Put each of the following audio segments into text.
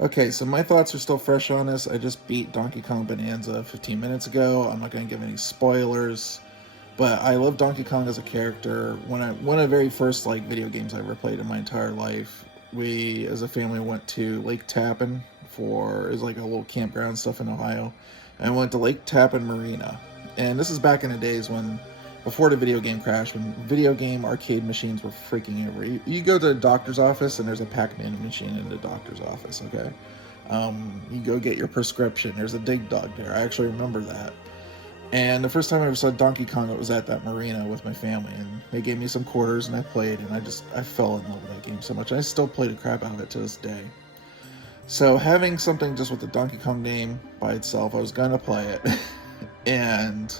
Okay, so my thoughts are still fresh on this. I just beat Donkey Kong Bonanza 15 minutes ago. I'm not going to give any spoilers, but I love Donkey Kong as a character. One of the very first like video games I ever played in my entire life, we as a family went to Lake Tappan for it was like a little campground stuff in Ohio, and went to Lake Tappan Marina. And this is back in the days when before the video game crash, when video game arcade machines were freaking over. You go to the doctor's office and there's a Pac-Man machine in the doctor's office, okay? You go get your prescription, there's a Dig Dog there. I actually remember that. And the first time I ever saw Donkey Kong, it was at that marina with my family, and they gave me some quarters and I played, and I fell in love with that game so much. I still play the crap out of it to this day. So having something just with the Donkey Kong name by itself, I was gonna play it. And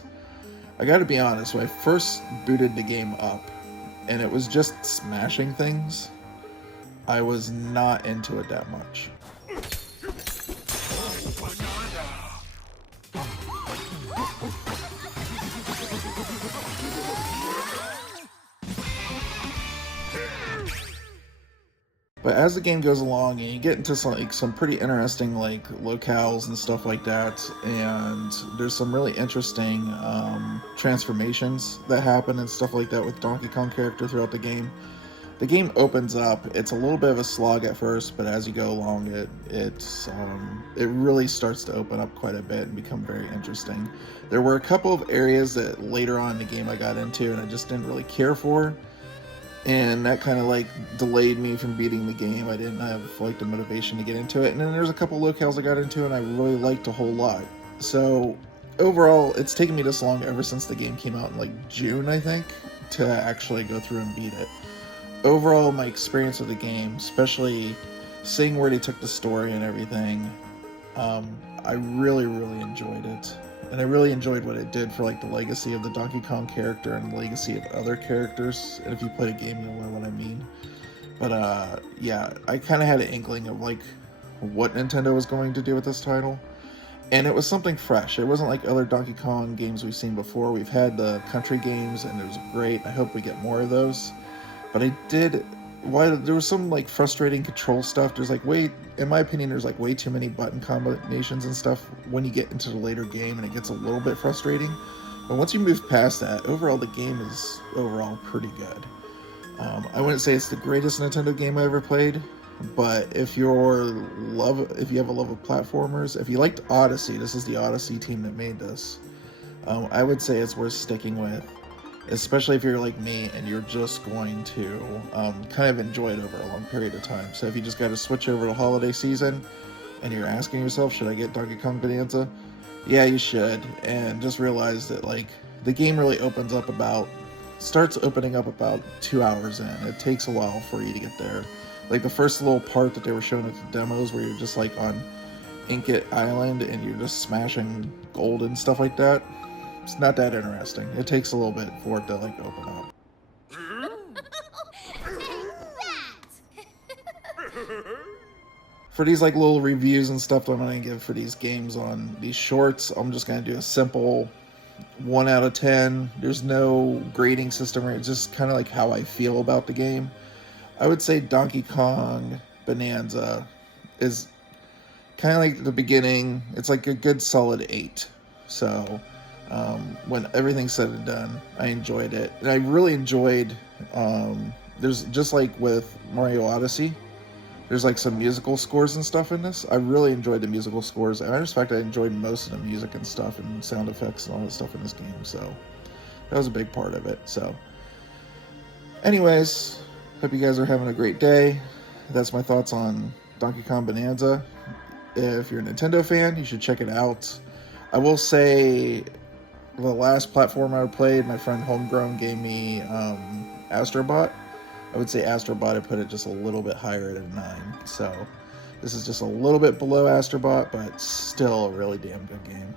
I gotta be honest, when I first booted the game up and it was just smashing things, I was not into it that much. But as the game goes along and you get into some pretty interesting like locales and stuff like that, and there's some really interesting transformations that happen and stuff like that with Donkey Kong character throughout the game. The game opens up. It's a little bit of a slog at first, but as you go along, it really starts to open up quite a bit and become very interesting. There were a couple of areas that later on in the game I got into and I just didn't really care for, and that kind of like delayed me from beating the game. I didn't have like the motivation to get into it. And then there's a couple locales I got into and I really liked a whole lot. So overall, it's taken me this long ever since the game came out in like June, I think, to actually go through and beat it. Overall, my experience with the game, especially seeing where they took the story and everything, I really, really enjoyed it. And I really enjoyed what it did for like the legacy of the Donkey Kong character and the legacy of other characters. And if you played a game, you'll know what I mean. But yeah, I kind of had an inkling of like what Nintendo was going to do with this title. And it was something fresh. It wasn't like other Donkey Kong games we've seen before. We've had the country games and it was great. I hope we get more of those. But while there was some like frustrating control stuff, there's like in my opinion, there's like way too many button combinations and stuff when you get into the later game, and it gets a little bit frustrating. But once you move past that, overall the game is overall pretty good. I wouldn't say it's the greatest Nintendo game I ever played, but if you have a love of platformers, if you liked Odyssey, this is the Odyssey team that made this. I would say it's worth sticking with, especially if you're like me and you're just going to kind of enjoy it over a long period of time. So if you just got to switch over to holiday season and you're asking yourself, should I get Donkey Kong Bonanza? Yeah, you should. And just realize that like the game really starts opening up about 2 hours in. It takes a while for you to get there. Like the first little part that they were showing at the demos where you're just like on Ingot Island and you're just smashing gold and stuff like that. It's not that interesting. It takes a little bit for it to like open up. For these like little reviews and stuff that I'm gonna give for these games on these shorts, I'm just gonna do a simple 1 out of 10. There's no grading system, it's just kind of like how I feel about the game. I would say Donkey Kong Bonanza is kind of like the beginning. It's like a good solid 8. So when everything's said and done, I enjoyed it. And I really enjoyed, there's just like with Mario Odyssey, there's like some musical scores and stuff in this. I really enjoyed the musical scores. As a matter of fact, I enjoyed most of the music and stuff and sound effects and all that stuff in this game. So that was a big part of it. So anyways, hope you guys are having a great day. That's my thoughts on Donkey Kong Bonanza. If you're a Nintendo fan, you should check it out. I will say the last platform I played, my friend Homegrown gave me Astrobot. I would say Astrobot, I put it just a little bit higher at a 9. So this is just a little bit below Astrobot, but still a really damn good game.